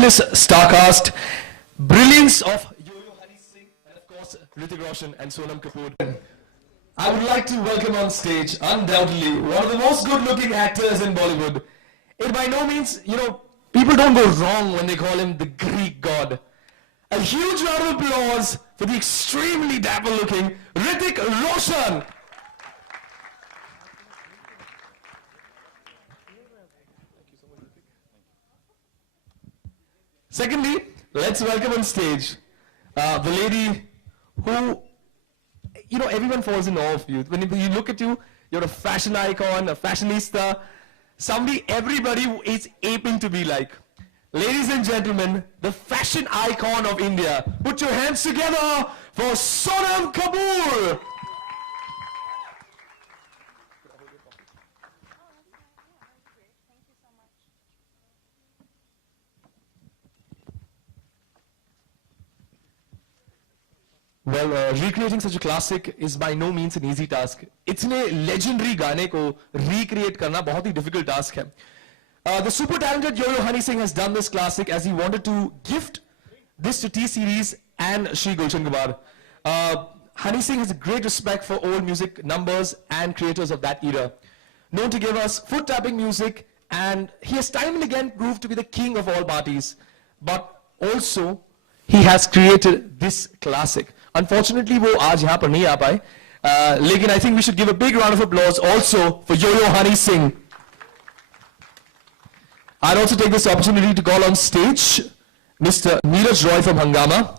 This Starcast, brilliance of Yo-Yo Honey Singh, and of course Hrithik Roshan and Sonam Kapoor. I would like to welcome on stage, undoubtedly, one of the most good-looking actors in Bollywood. It by no means, people don't go wrong when they call him the Greek god. A huge round of applause for the extremely dapper-looking Hrithik Roshan. Secondly, let's welcome on stage the lady who, everyone falls in awe of you. When you look at you, you're a fashion icon, a fashionista, somebody everybody is aping to be like. Ladies and gentlemen, the fashion icon of India. Put your hands together for Sonam Kapoor. Well, recreating such a classic is by no means an easy task. इतने legendary गाने को recreate करना बहुत ही difficult task है. The super talented Yo-Yo Honey Singh has done this classic as he wanted to gift this to T-Series and Shri Gulshan Gabar. Honey Singh has a great respect for old music numbers and creators of that era. Known to give us foot-tapping music, and he has time and again proved to be the king of all parties. But also, he has created this classic. Unfortunately, वो आज यहाँ पर नहीं आ पाए. लेकिन I think we should give a big round of applause also for Yo-Yo Honey Singh. I'd also take this opportunity to call on stage Mr. Neeraj Roy from Hungama,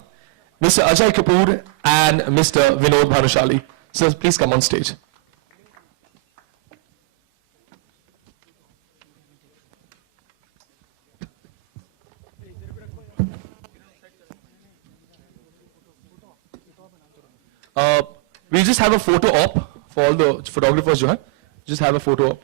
Mr. Ajay Kapoor, and Mr. Vinod Bhanushali. So please come on stage. We just have a photo op for all the photographers, जो हैं. Just have a photo op.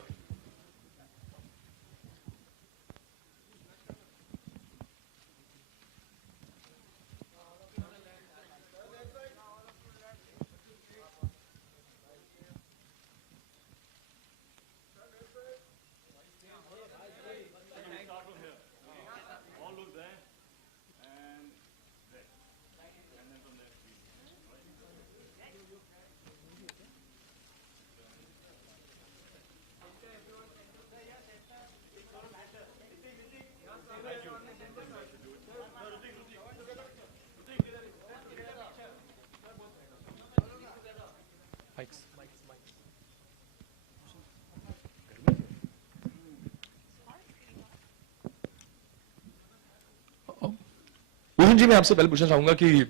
Bhushan ji, मैं आपसे पहले पूछना चाहूंगा कि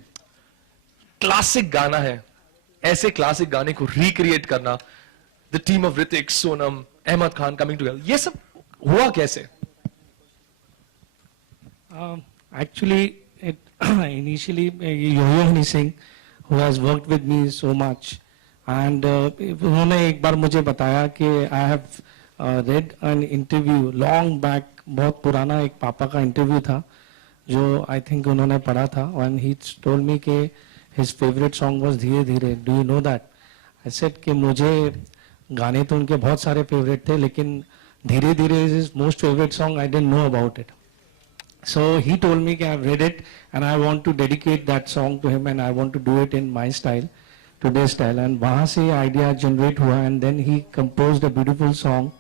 classic गाना है, ऐसे क्लासिक गाने को रिक्रिएट करना, the team of Hrithik, Sonam, Ahmed Khan coming together, ये सब हुआ कैसे? Actually, initially Yo-Yo Honey Singh, who has worked with me so much, and उन्होंने एक बार मुझे बताया कि I have read an interview long back, बहुत पुराना एक पापा का इंटरव्यू था जो I think उन्होंने पढ़ा था, and he told me कि his favorite song was धीरे धीरे. Do you know that? I said कि मुझे गाने तो उनके बहुत सारे favorite थे, लेकिन धीरे धीरे is his most favorite song. I didn't know about it. So he told me that I've read it and I want to dedicate that song to him and I want to do it in my style, today's style. And वहाँ से idea generate हुआ, and then he composed a beautiful song,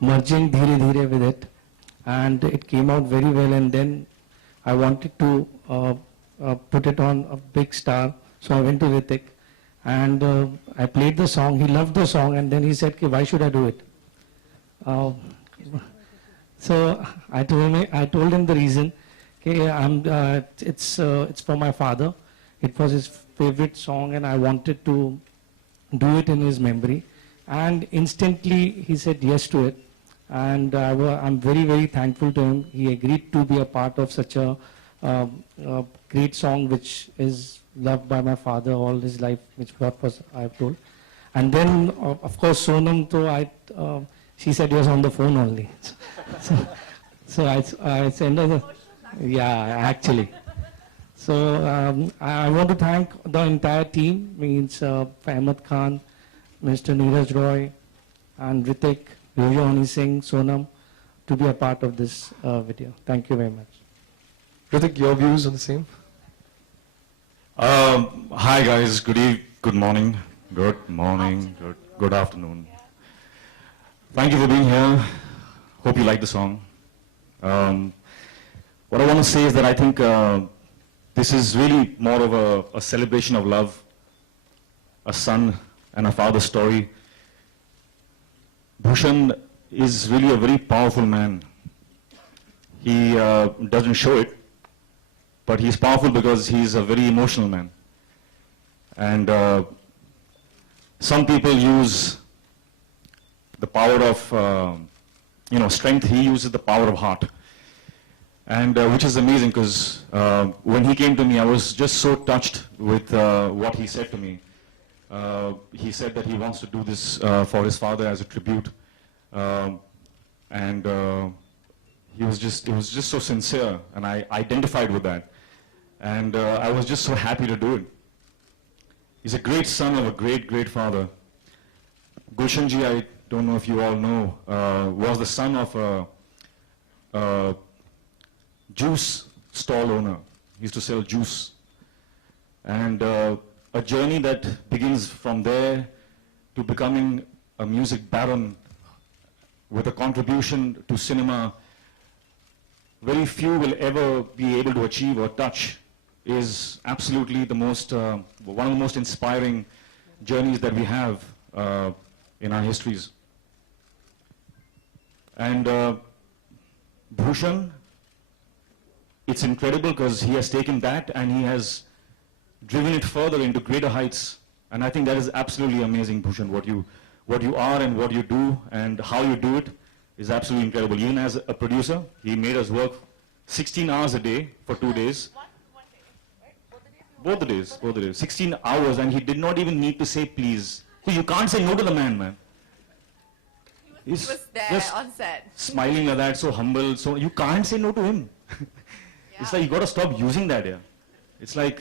merging धीरे धीरे with it, and it came out very well. And then I wanted to put it on a big star, so I went to Hrithik and I played the song. He loved the song, and then he said, "Why should I do it?" So I told him the reason. It's for my father. It was his favorite song, and I wanted to do it in his memory. And instantly he said yes to it. And I'm very, very thankful to him. He agreed to be a part of such a great song, which is loved by my father all his life, which what was I've told. And then, of course, Sonam, she said he was on the phone only. so I sent her, yeah, actually. So I want to thank the entire team, means Ahmed Khan, Mr. Neeraj Roy, and Hrithik, Yo-Yo Honey Singh, Sonam, to be a part of this video. Thank you very much. Ritik, your views on the same? Hi guys, good morning, good afternoon. Thank you for being here. Hope you like the song. What I want to say is that I think this is really more of a celebration of love, a son and a father's story. Bhushan is really a very powerful man. He doesn't show it, but he's powerful because he's a very emotional man. And some people use the power of, strength. He uses the power of heart. And which is amazing because when he came to me, I was just so touched with what he said to me. He said that he wants to do this for his father as a tribute. And it was just so sincere, and I identified with that. And I was just so happy to do it. He's a great son of a great, great father. Gulshanji, I don't know if you all know, was the son of a juice stall owner. He used to sell juice. And a journey that begins from there to becoming a music baron with a contribution to cinema very few will ever be able to achieve or touch, is absolutely the most, one of the most inspiring journeys that we have in our histories. And Bhushan, it's incredible because he has taken that and he has driven it further into greater heights. And I think that is absolutely amazing, Bhushan. What you are and what you do and how you do it is absolutely incredible. Even as a producer, he made us work 16 hours a day for 2 days. Both the days, 16 hours, and he did not even need to say please. So you can't say no to the man. He was there just on set. smiling like that, so humble, so you can't say no to him. It's like you got to stop using that here. It's like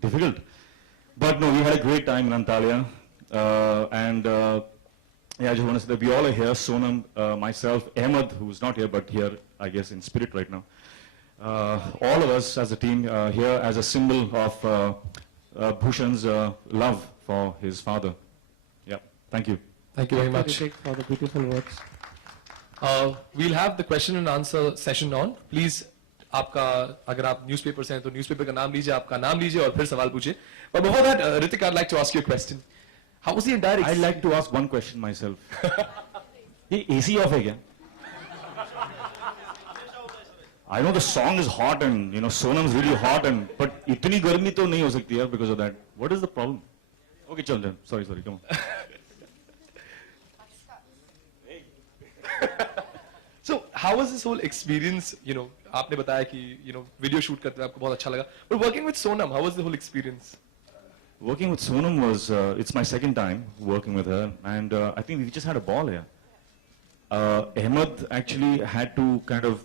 difficult. But no, we had a great time in Antalya. Yeah, I just want to say that we all are here, Sonam, myself, Ahmed, who's not here, but here, I guess, in spirit right now. All of us as a team here as a symbol of Bhushan's love for his father. Yeah, thank you. Thank you very much. Ritik, for the beautiful words. We'll have the question and answer session on. Please, आपका अगर आप newspapers हैं तो newspaper का नाम लीजिए, आपका नाम लीजिए और फिर सवाल पूछिए. But before that, Ritik, I'd like to ask you a question. How was the entire I'd like to ask one question myself. ये AC off है क्या? I know the song is hot and Sonam's really hot but इतनी गर्मी तो नहीं हो सकती है because of that. What is the problem? Okay, चल. Sorry, come on. So how was this whole experience? आपने बताया कि video shoot करते हुए आपको बहुत अच्छा लगा. But working with Sonam, how was the whole experience? Working with Sonam was, it's my second time working with her, and I think we just had a ball here. Ahmed actually had to kind of,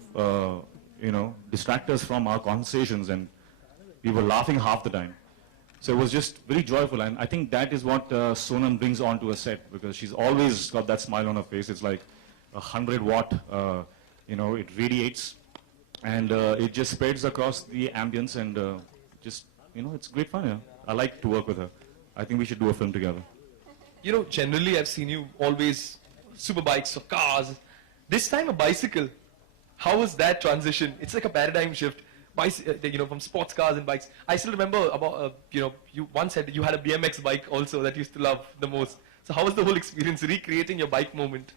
distract us from our conversations, and we were laughing half the time. So it was just very joyful, and I think that is what Sonam brings onto a set, because she's always got that smile on her face. It's like 100-watt, it radiates, and it just spreads across the ambience, and it's great fun. Yeah. I like to work with her. I think we should do a film together. Generally I've seen you always super bikes or cars. This time a bicycle. How was that transition? It's like a paradigm shift. From sports cars and bikes. I still remember about, you once said you had a BMX bike also that you used to love the most. So how was the whole experience recreating your bike moment?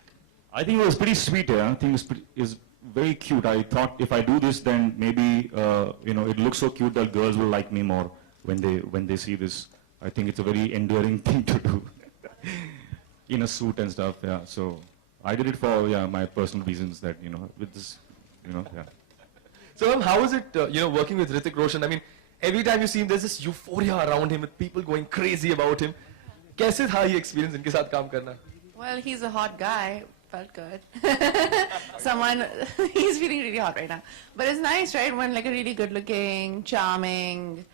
I think it was pretty sweet. Yeah? I think it was very cute. I thought if I do this, then maybe, it looks so cute that girls will like me more when they see this. I think it's a very endearing thing to do in a suit and stuff. Yeah. So I did it for my personal reasons that with this, yeah. So how was it working with Hrithik Roshan? I mean, every time you see him, there's this euphoria around him with people going crazy about him. कैसे था ये experience इनके साथ काम करना? Well, he's a hot guy. Felt good. He's feeling really hot right now. But it's nice, right? When like a really good-looking, charming,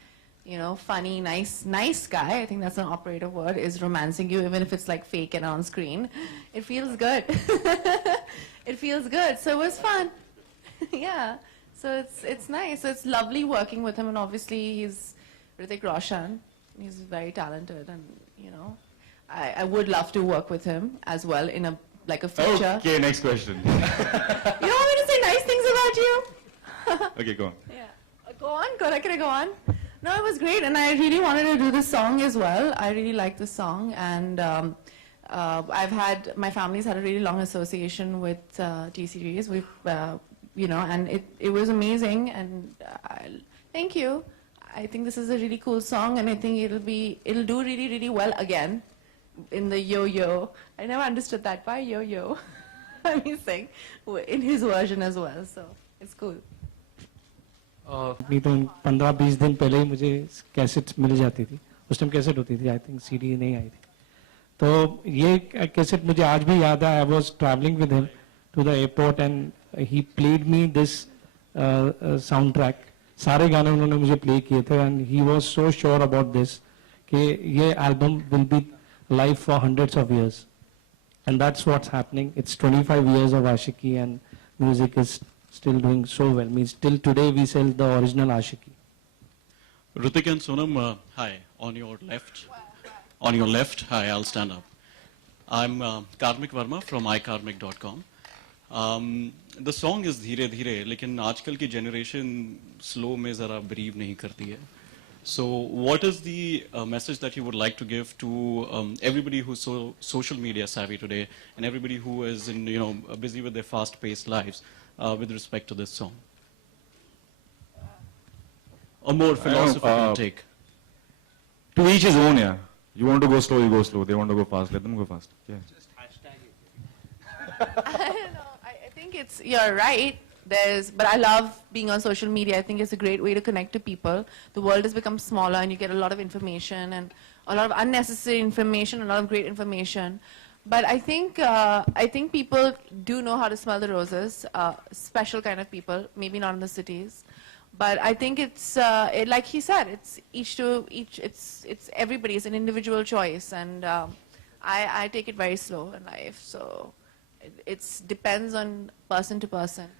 funny, nice guy, I think that's an operative word, is romancing you, even if it's like fake and on screen. It feels good. It feels good. So it was fun. Yeah. So it's nice. It's lovely working with him, and obviously he's Hrithik Roshan. He's very talented, and you know, I would love to work with him as well in a future. Okay, next question. You don't want me to say nice things about you? Okay, go on. Yeah. Go on, go on. No, it was great, and I really wanted to do this song as well. I really like this song, and my family's had a really long association with T-Series. We've, and it was amazing, and thank you. I think this is a really cool song, and I think it'll do really, really well again in the yo-yo. I never understood that. Why yo-yo? I mean, sing in his version as well, so it's cool. नहीं तो 15-20 दिन पहले ही मुझे cassette मिल जाती थी. उस time cassette होती थी, आई थिंक सीडी नहीं आई थी. तो ये कैसेट मुझे आज भी याद है. I was travelling with him to the airport and he played me this sound track. सारे गाने उन्होंने मुझे प्ले किए थे and he was so sure about this कि ये album will be live for hundreds of years. And that's what's happening. It's 25 years of Ashiki and music is still doing so well. Means till today we sell the original Ashiki. Hrithik and Sonam, hi. On your left, hi, I'll stand up. I'm Karmik Verma from ikarmik.com. The song is Dheere Dheere, लेकिन आजकल की generation slow में ज़रा believe नहीं करती है. So what is the message that you would like to give to everybody who's so social media savvy today and everybody who is busy with their fast-paced lives with respect to this song? A more philosophical take. To each his own, yeah. You want to go slow, you go slow. They want to go fast, let them go fast. Yeah. Just hashtag it. I don't know. I think you're right. But I love being on social media. I think it's a great way to connect to people. The world has become smaller and you get a lot of information and a lot of unnecessary information, a lot of great information. But I think people do know how to smell the roses, special kind of people, maybe not in the cities. But I think it's, like he said, it's each to each, it's everybody, it's an individual choice. And I take it very slow in life. So it depends on person to person.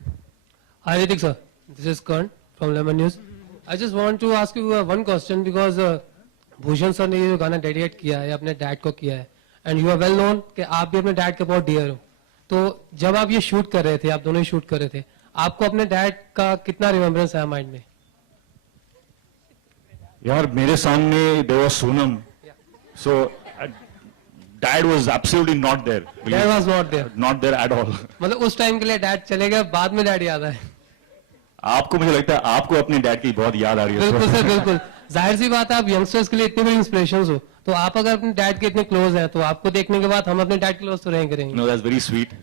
Hi Hrithik sir, this is Karan from Lemon News. I just want to ask you one question because Bhushan sir ने ये जो गाना dedicate किया है अपने dad को किया है and you are well known कि आप भी अपने डैड के बहुत डियर हो. तो जब आप ये शूट कर रहे थे, आप दोनों ही शूट कर रहे थे, आपको अपने डैड का कितना रिमेम्बरेंस है माइंड में? यार मेरे सामने there was Sonam, so Dad was absolutely not there. Dad was not there. Not there at all. मतलब उस टाइम के लिए डैड चले गए, बाद में डैड याद आए. आपको मुझे लगता है आपको अपने डैड की बहुत याद आ रही है. बिल्कुल सर बिल्कुल. जाहिर सी बात है आप यंगस्टर्स के लिए इतने बड़े इंस्पिरेशंस हो, तो आप अगर अपने डैड के इतने क्लोज हैं तो आपको देखने के बाद हम अपने डैड क्लोज तो रहेंगे. No, that's very sweet.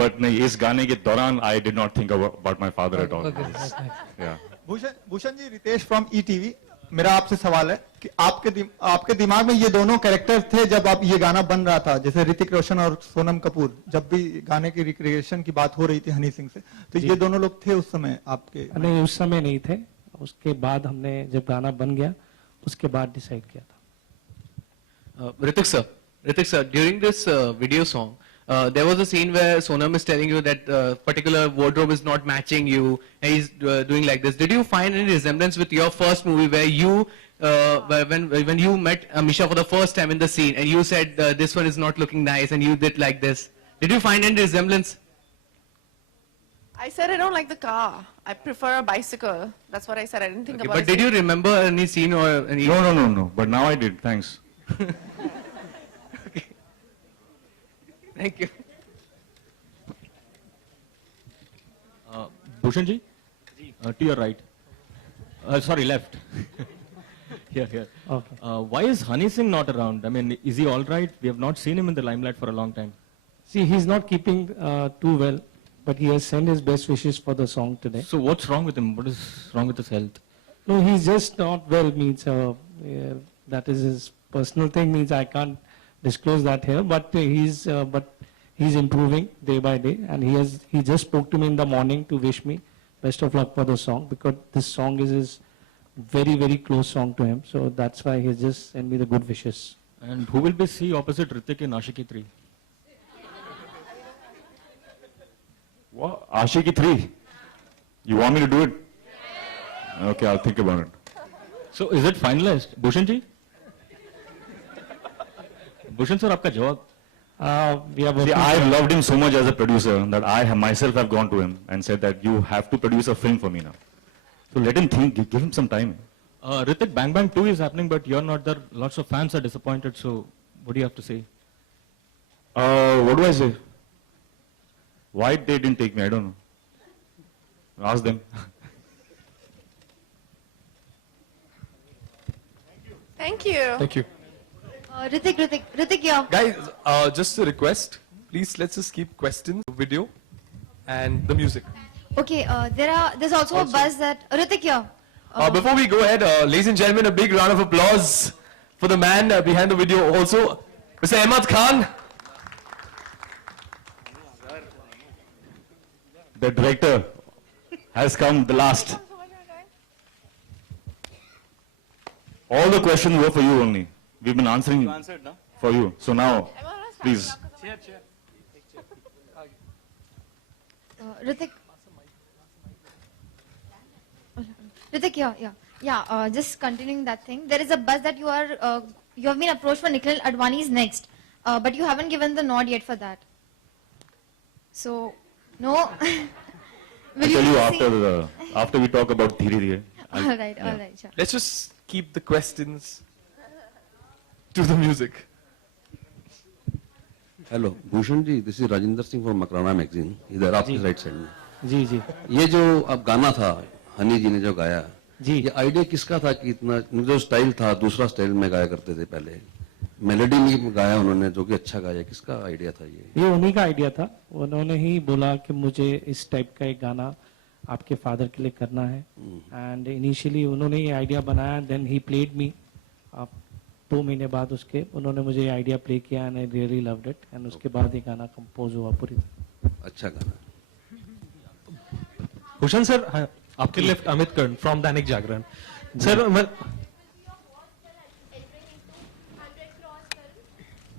But नहीं, इस गाने के दौरान I did not think about my father at all. Okay, okay. Yeah. Bhushan ji, Ritesh from ETV. मेरा आपसे सवाल है कि आपके दिमाग में ये दोनों कैरेक्टर थे जब आप ये गाना बन रहा था, जैसे ऋतिक रोशन और सोनम कपूर, जब भी गाने की रिक्रिएशन की बात हो रही थी हनी सिंह से, तो ये दोनों लोग थे उस समय आपके? नहीं, उस समय नहीं थे. उसके बाद हमने जब गाना बन गया उसके बाद डिसाइड किया था. Hrithik sir, during this video song, there was a scene where Sonam is telling you that particular wardrobe is not matching you, and he's doing like this. Did you find any resemblance with your first movie where you, when you met Amisha for the first time in the scene, and you said this one is not looking nice, and you did like this? Did you find any resemblance? I said I don't like the car. I prefer a bicycle. That's what I said. I didn't think about it. But did you remember any scene or any? No. But now I did. Thanks. Thank you. Bhushan ji, to your right. Sorry, left. Here. Okay. Why is Honey Singh not around? I mean, is he all right? We have not seen him in the limelight for a long time. See, he's not keeping too well, but he has sent his best wishes for the song today. So what's wrong with him? What is wrong with his health? No, he's just not well. Means that is his personal thing. Means I can't disclose that here, but he's improving day by day, and he just spoke to me in the morning to wish me best of luck for the song, because this song is his very, very close song to him. So that's why he just sent me the good wishes. And who will we see opposite Hrithik in Ashiki 3? What? Ashiki 3? You want me to do it? Okay, I'll think about it. So is it finalized? Bhushan ji? Bhushan sir, आपका जवाब? We are See, working. I've loved him so much as a producer that I have myself have gone to him and said that you have to produce a film for me now. So let him think, give him some time. Ritik, Bang Bang 2 is happening, but you're not there. Lots of fans are disappointed. So what do you have to say? What do I say? Why they didn't take me? I don't know. Ask them. Thank you. Thank you. Ritik, yeah. Guys, just a request. Please, let's just keep questions, video, and the music. Okay, there's also a buzz that Ritik, yeah. Before we go ahead, ladies and gentlemen, a big round of applause for the man behind the video also, Mr. Ahmad Khan. The director has come the last. All the questions were for you only. We've been answering for you. So now, please. Ritik, yeah. Just continuing that thing. There is a buzz that you have been approached for Nikhil Advani's next, but you haven't given the nod yet for that. So, no. Will I'll tell you see- after we talk about Dhiri Dhiri. All right, sure. Let's just keep the questions to the music. Hello Bhushan ji, this is Rajendra Singh from Makrana magazine. इधर आपकी right side में जी जी ये जो अब गाना था हनी जी ने जो गाया जी. ये आइडिया किसका था कि इतना जो स्टाइल था दूसरा स्टाइल में गाया करते थे पहले, मेलोडी में गाया उन्होंने जो कि अच्छा गाया, किसका आइडिया था ये उन्हीं का आइडिया था. उन्होंने ही बोला कि मुझे इस टाइप का एक गाना आपके फादर के लिए करना है. एंड इनिशियली उन्होंने ये आइडिया बनाया, देन ही प्लेड मी. 2 महीने बाद उसके उन्होंने मुझे ये आइडिया प्ले किया and I really loved it. And उसके बाद ये गाना कंपोज हुआ पूरी. अच्छा गाना. भूषण सर, आपके left Amit Karn from Dainik Jagran. Sir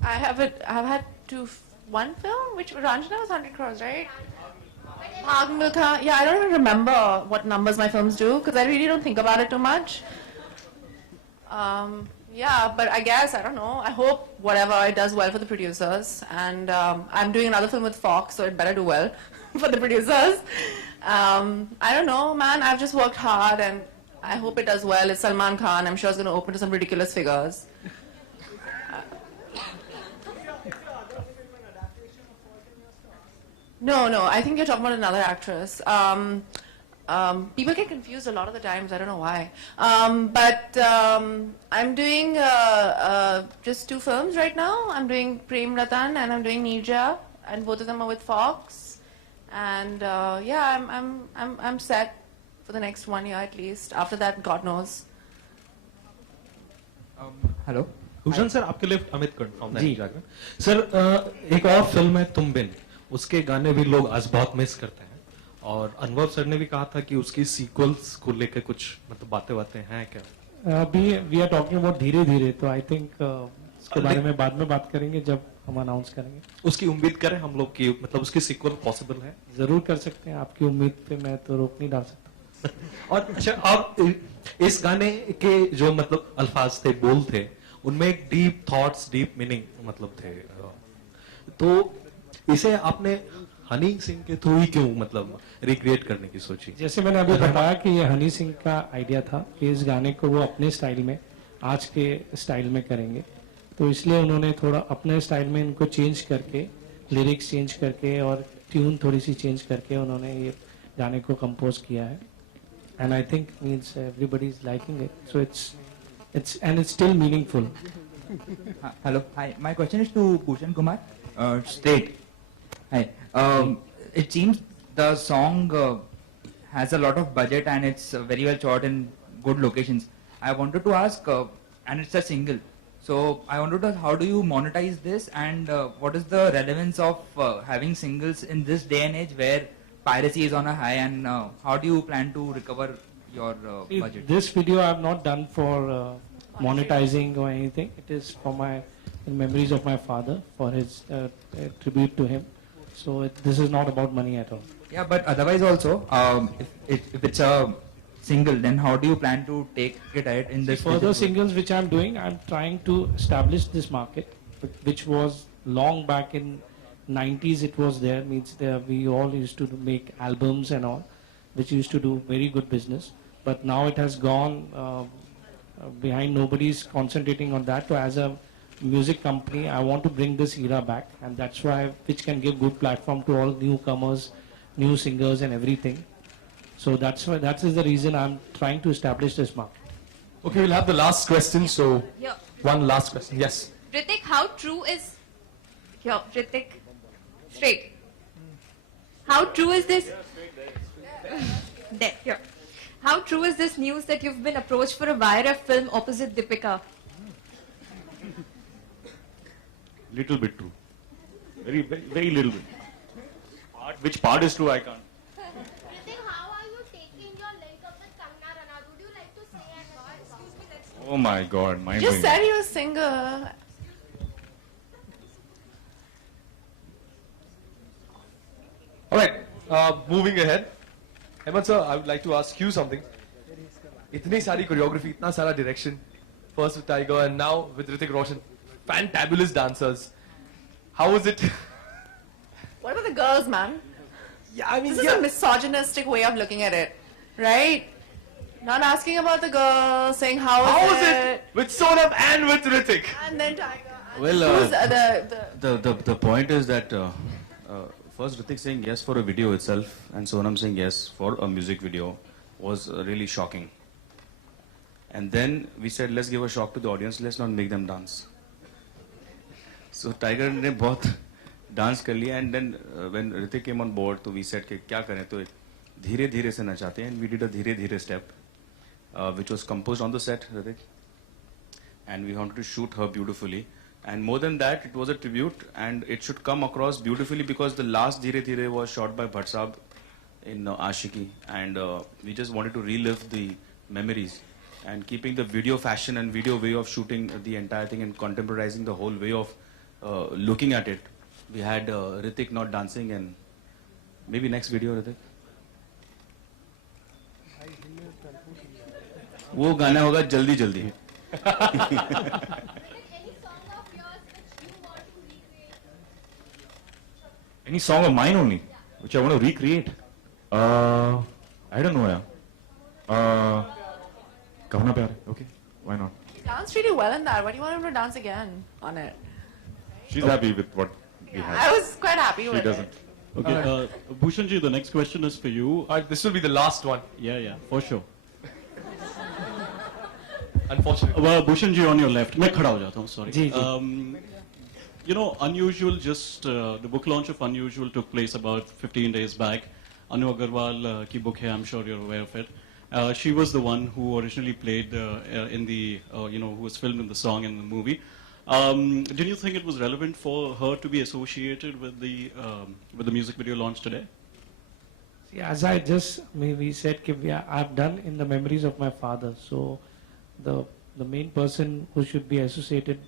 I've had one film, which Ranjana was 100 crores, right? Bhag Milkha. Yeah, I don't even remember what numbers my films do because I really don't think about it too much. Yeah, but I guess, I don't know. I hope whatever, it does well for the producers. And I'm doing another film with Fox, so it better do well for the producers. I don't know, man. I've just worked hard and I hope it does well. It's Salman Khan. I'm sure it's going to open to some ridiculous figures. No, I think you're talking about another actress. People get confused a lot of the times. I don't know why. But I'm doing just 2 films right now. I'm doing Prem Ratan and I'm doing Neerja, and both of them are with Fox. And yeah, I'm set for the next 1 year at least. After that, God knows. Hello Bhushan sir, आपके left Amit Karn from Dainik Jagran. Sir एक और film है तुम बिन, उसके गाने भी लोग आज बहुत मिस करते हैं. और अनुभव सर ने भी कहा था कि उसकी सीक्वल्स को लेकर कुछ मतलब बातें हैं क्या? अभी वी आर टॉकिंग अबाउट धीरे धीरे, तो आई थिंक इसके बारे में बाद में बात करेंगे जब हम अनाउंस करेंगे. उसकी उम्मीद करें हम लोग की, मतलब उसकी सीक्वल पॉसिबल है? जरूर कर सकते हैं. आपकी उम्मीद पे मैं तो रोक नहीं डाल सकता. और अच्छा, आप इस गाने के जो मतलब अल्फाज थे, बोल थे, उनमें एक डीप थॉट्स, डीप मीनिंग मतलब थे. तो इसे आपने हनी सिंह के थ्रू ही क्यों मतलब रिक्रिएट करने की सोची? जैसे मैंने अभी बताया कि ये हनी सिंह का आइडिया था कि इस गाने को वो अपने स्टाइल में, आज के स्टाइल में करेंगे. तो इसलिए उन्होंने थोड़ा अपने स्टाइल में इनको चेंज करके, लिरिक्स चेंज करके और ट्यून थोड़ी सी चेंज करके उन्होंने ये गाने को कंपोज किया है. And I think means everybody is liking it, so it's still meaningful. Hello, hi. My question is to Bhushan Kumar. Straight. Hi. It seems the song has a lot of budget and it's very well shot in good locations. I wanted to ask, and it's a single. So I wanted to ask, how do you monetize this, and what is the relevance of having singles in this day and age where piracy is on a high, and how do you plan to recover your budget? This video I have not done for monetizing or anything. It is for my in memories of my father, for his tribute to him. So this is not about money at all. Yeah, but otherwise also, if it's a single, then how do you plan to take it ahead in this? Further digital- singles which I'm doing, I'm trying to establish this market, which was long back in 90s. It was there. Means there we all used to make albums and all, which used to do very good business. But now it has gone behind. Nobody's concentrating on that. So as a music company, I want to bring this era back, and that's why which can give good platform to all newcomers, new singers, and everything. So that's why that is the reason I'm trying to establish this market. Okay, we'll have the last question. So Yeah. one last question. Yes. Ritik, how true is... Here, Ritik. Straight. How true is this... There, here. How true is this news that you've been approached for a YRF film opposite Deepika? Little bit true. Very little bit. Which part is true, I can't. How are you taking your link up with Kangna Ranaut? Would you like to say and Oh my God, mind Just blowing. said he was single. All right. Moving ahead. Hemant sir, I would like to ask you something. इतनी सारी choreography, इतना सारा direction. First with Tiger and now with Hrithik Roshan. Fantabulous dancers. How was it? What about the girls, man? Yeah, I mean, This is a misogynistic way of looking at it, right? Not asking about the girl, saying how was it with Sonam and with Hrithik? And then Tiger. Well, Who's the point is that first Hrithik saying yes for a video itself and Sonam saying yes for a music video was really shocking. And then we said, let's give a shock to the audience, let's not make them dance. So Tiger ने बहुत dance कर लिया, and then when Hrithik came on board, तो we said कि क्या करें, तो धीरे धीरे से नचाते हैं, and we did a धीरे धीरे step, which was composed on the set, Hrithik, and we wanted to shoot her beautifully. And more than that, it was a tribute, and it should come across beautifully because the last Dheere Dheere was shot by Bhatt Saab in Ashiki, and we just wanted to relive the memories and keeping the video fashion and video way of shooting the entire thing and contemporizing the whole way of looking at it. We had Hrithik not dancing, and maybe next video, Hrithik. वो गाना होगा जल्दी जल्दी. Any song of mine only, which I want to recreate? I don't know, yeah. Kahuna Pyar, okay, why not? He danced really well in that. Why do you want him to dance again on it? She's happy with what we I have. was quite happy She with doesn't. it. Okay, Bhushanji, the next question is for you. This will be the last one. Yeah, for sure. Unfortunately. Well, Bhushanji on your left. मैं खड़ा हो जाता हूँ, sorry. Ji, ji. You know, Unusual, the book launch of Unusual took place about 15 days back. Anu Agarwal ki book hai, I'm sure you're aware of it. She was the one who originally played in the, who was filmed in the song in the movie. Didn't you think it was relevant for her to be associated with the music video launch today? See, as I just maybe said, I've done in the memories of my father. So the main person who should be associated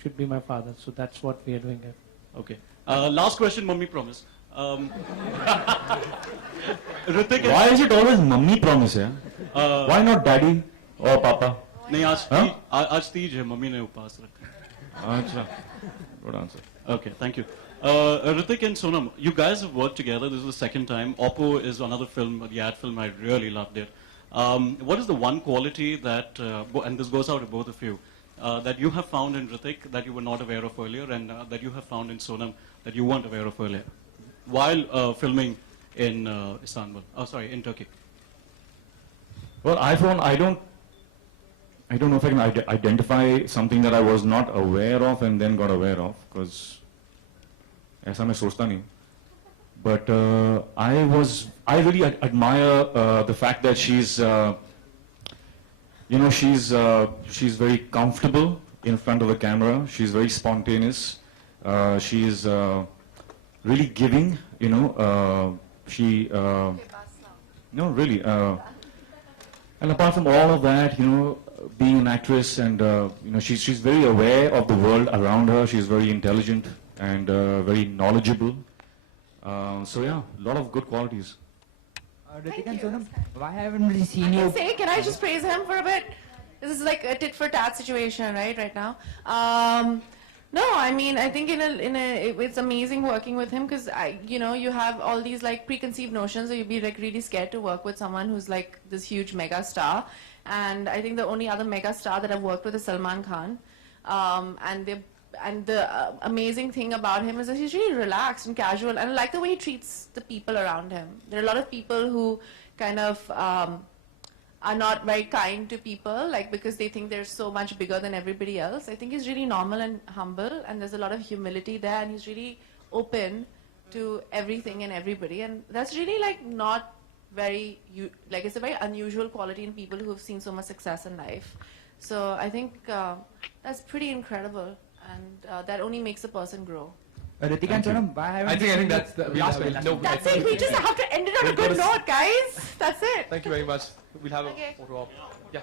should be my father. So that's what we are doing here. Okay. Last question, Mummy promise. Hrithik, Why is it always mummy promise, yeah? Why not daddy or papa? नहीं आज तीज है mummy ने उपवास रखा. Acha. Good answer. Okay, thank you. Hrithik and Sonam, you guys have worked together. This is the second time. Oppo is another film, the ad film. I really loved it. What is the one quality that, and this goes out to both of you, that you have found in Hrithik that you were not aware of earlier, and that you have found in Sonam that you weren't aware of earlier, while filming in Istanbul? Oh, sorry, in Turkey. Well, I don't know if I can identify something that I was not aware of and then got aware of, because ऐसा मैं सोचता नहीं. But I really admire the fact that she's very comfortable in front of the camera. She's very spontaneous. She's really giving. Really. And apart from all of that, being an actress and she's very aware of the world around her. She's very intelligent and very knowledgeable. So yeah, a lot of good qualities. Ritik and Sonam, why haven't we seen you? Can I just praise him for a bit? This is like a tit for tat situation, right now. No, I mean, I think it's amazing working with him because you have all these like preconceived notions, so you'd be like really scared to work with someone who's like this huge mega star. And I think the only other mega star that I've worked with is Salman Khan. And the amazing thing about him is that he's really relaxed and casual, and I like the way he treats the people around him. There are a lot of people who kind of are not very kind to people, like because they think they're so much bigger than everybody else. I think he's really normal and humble, and there's a lot of humility there, and he's really open to everything and everybody, and that's really like not very like it's a very unusual quality in people who have seen so much success in life. So I think that's pretty incredible. And that only makes a person grow. Ritik and Sonam, why haven't I think that's the last one. one? No, That's it. We just have to end it on a good note, guys. That's it. Thank you very much. We'll have Okay. a photo op. Yeah.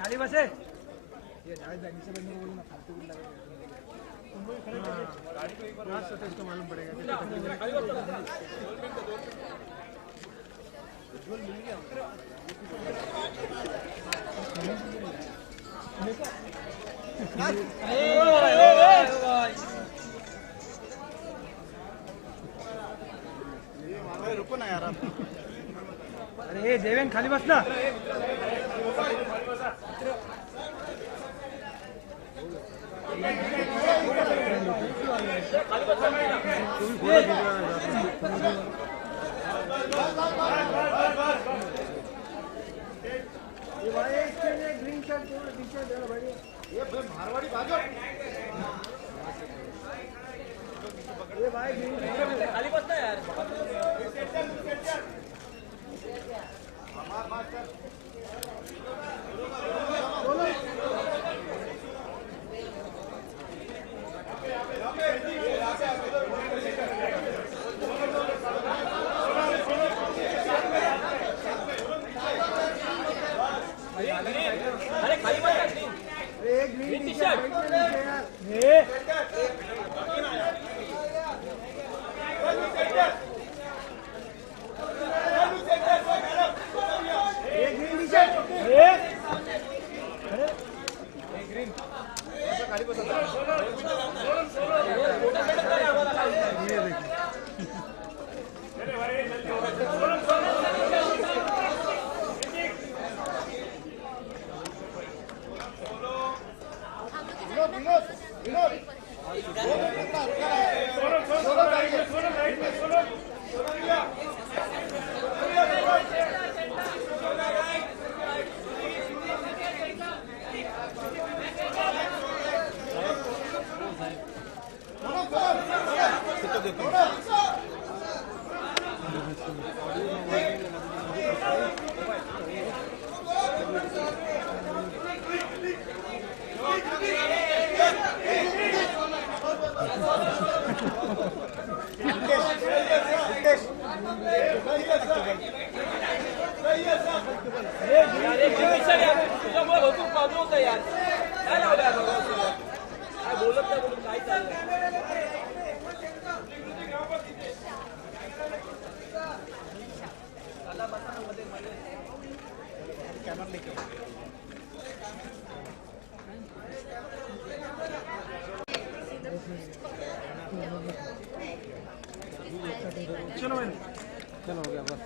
खाली बस है ये जावेद भाई नीचे बैठने को बोलो ना फालतू भी लगेगा तुमको भी खड़े करके गाड़ी को एक बार तो इसको मालूम पड़ेगा खाली बस उज्जवल मिल गया रुको ना यार अरे देवेन खाली बस ना ग्रीन शर्ट टी शर्ट ये मारवाड़ी भागो ये भाई ग्रीन शर्ट खाली बस ना यार ग्रीन टी शर्ट चलो चलो हो गया बस